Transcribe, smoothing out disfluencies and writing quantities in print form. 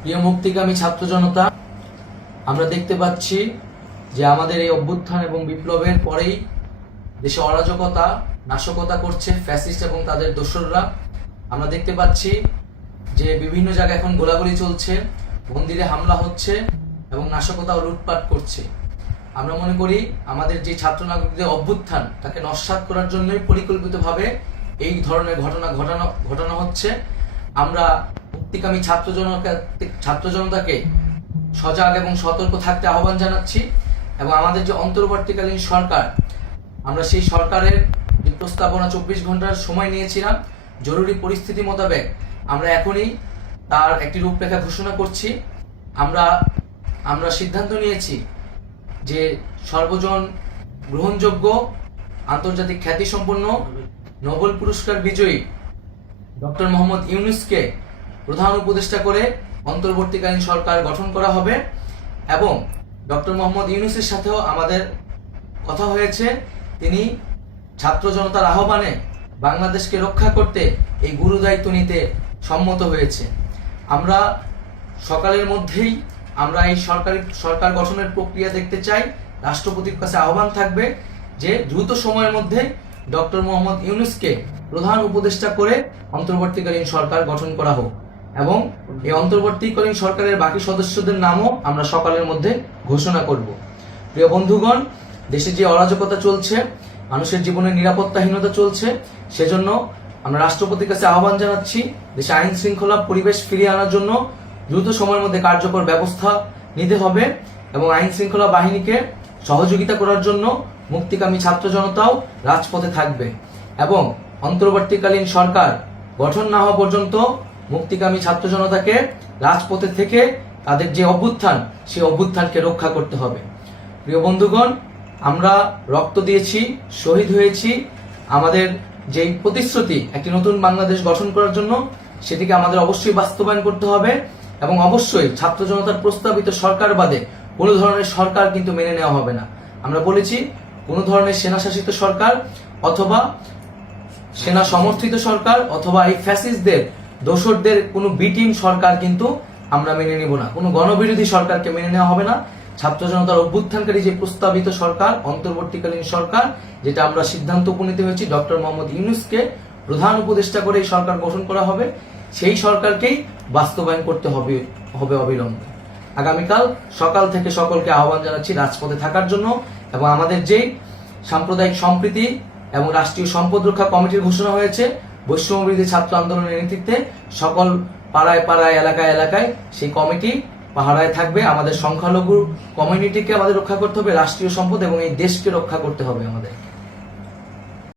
প্রিয় মুক্তিকামী ছাত্র জনতা, আমরা দেখতে পাচ্ছি যে আমাদের এই অভ্যুত্থান এবং বিপ্লবের পরেই দেশে অরাজকতা নাশকতা করছে ফ্যাসিস্ট এবং তাদের দোসররা। আমরা দেখতে পাচ্ছি যে বিভিন্ন জায়গায় এখন গোলাগুলি চলছে, মন্দিরে হামলা হচ্ছে এবং নাশকতা ও লুটপাট করছে। আমরা মনে করি আমাদের যে ছাত্র নাগরিকদের অভ্যুত্থান তাকে নস্যাৎ করার জন্যই পরিকল্পিতভাবে এই ধরনের ঘটনা হচ্ছে। আমরা মুক্তিকামী ছাত্র জনতাকে সজাগ এবং সতর্ক থাকতে আহ্বান জানাচ্ছি এবং আমাদের যে অন্তর্বর্তীকালীন সরকার, আমরা সেই সরকারের যে প্রস্তাবনা 24 ঘন্টার সময় নিয়েছিলাম, জরুরি পরিস্থিতি মোতাবেক আমরা এখনই তার একটি রূপরেখা ঘোষণা করছি। আমরা সিদ্ধান্ত নিয়েছি যে সর্বজন গ্রহণযোগ্য আন্তর্জাতিক খ্যাতিসম্পন্ন নোবেল পুরস্কার বিজয়ী ডক্টর মোহাম্মদ ইউনূসকে প্রধান উপদেষ্টা করে অন্তর্বর্তীকালীন সরকার গঠন করা হবে এবং ডক্টর মোহাম্মদ ইউনূসের সাথেও আমাদের কথা হয়েছে। তিনি ছাত্র জনতার আহ্বানে বাংলাদেশকে রক্ষা করতে এই গুরুদায়িত্ব নিতে সম্মত হয়েছে। আমরা সকালের মধ্যেই আমরা এই সরকার গঠনের প্রক্রিয়া দেখতে চাই। রাষ্ট্রপতির কাছে আহ্বান থাকবে যে দ্রুত সময়ের মধ্যে ডক্টর মোহাম্মদ ইউনূসকে প্রধান উপদেষ্টা করে অন্তর্বর্তীকালীন সরকার গঠন করা হোক এবং এই অন্তর্বর্তীকালীন সরকারের বাকি সদস্যদের নামও আমরা সকালের মধ্যে ঘোষণা করব। প্রিয় বন্ধুগণ, দেশে যে অরাজকতা চলছে, মানুষের জীবনের নিরাপত্তাহীনতা চলছে, সেজন্য আমরা রাষ্ট্রপতির কাছে আহ্বান জানাচ্ছি দেশে আইন শৃঙ্খলা পরিবেশ ফিরিয়ে আনার জন্য দ্রুত সময়ের মধ্যে কার্যকর ব্যবস্থা নিতে হবে এবং আইন শৃঙ্খলা বাহিনীকে সহযোগিতা করার জন্য মুক্তিকামী ছাত্র জনতাও রাজপথে থাকবে এবং অন্তর্বর্তীকালীন সরকার গঠন না হওয়া পর্যন্ত মুক্তিকামী ছাত্র জনতাকে রাজপথে থেকে তাদের যে অভ্যুত্থান, সেই অভ্যুত্থানকে রক্ষা করতে হবে। প্রিয় বন্ধুগণ, আমরা রক্ত দিয়েছি, শহীদ হয়েছি। আমাদের যেই প্রতিশ্রুতি একটি নতুন বাংলাদেশ গঠন করার জন্য, সেটিকে আমাদের অবশ্যই বাস্তবায়ন করতে হবে এবং অবশ্যই ছাত্র জনতার প্রস্তাবিত সরকার বাদে কোনো ধরনের সরকার কিন্তু মেনে নেওয়া হবে না। আমরা বলেছি কোনো ধরনের সেনা শাসিত সরকার অথবা সেনা সমর্থিত সরকার অথবা এই ফ্যাসিস্টদের দোসরদের কোনো বিটিম সরকার কিন্তু আমরা মেনে নেব না। কোনো গণবিরোধী সরকারকে মেনে নেওয়া হবে না। ছাত্র জনতার অভ্যুত্থানকারী যে প্রস্তাবিত সরকার, অন্তর্বর্তীকালীন সরকার, যেটা আমরা সিদ্ধান্ত উপনীত হয়েছি ডক্টর মোহাম্মদ ইউনূসকে প্রধান উপদেষ্টা করে এই সরকার গঠন করা হবে, সেই সরকারকেই বাস্তবায়ন করতে হবে অবিলম্বে। আগামীকাল সকাল থেকে সকলকে আহ্বান জানাচ্ছি রাজপথে থাকার জন্য এবং আমাদের যেই সাম্প্রদায়িক সম্প্রীতি এবং রাষ্ট্রীয় সম্পদ রক্ষা কমিটির ঘোষণা হয়েছে বৈষম্যবিরোধী ছাত্র আন্দোলনের নেতৃত্বে, সকল পাড়ায় পাড়ায় এলাকায় এলাকায় সেই কমিটি পাহারায় থাকবে। আমাদের সংখ্যালঘু কমিউনিটিকে আমাদের রক্ষা করতে হবে, রাষ্ট্রীয় সম্পদ এবং এই দেশকে রক্ষা করতে হবে আমাদের।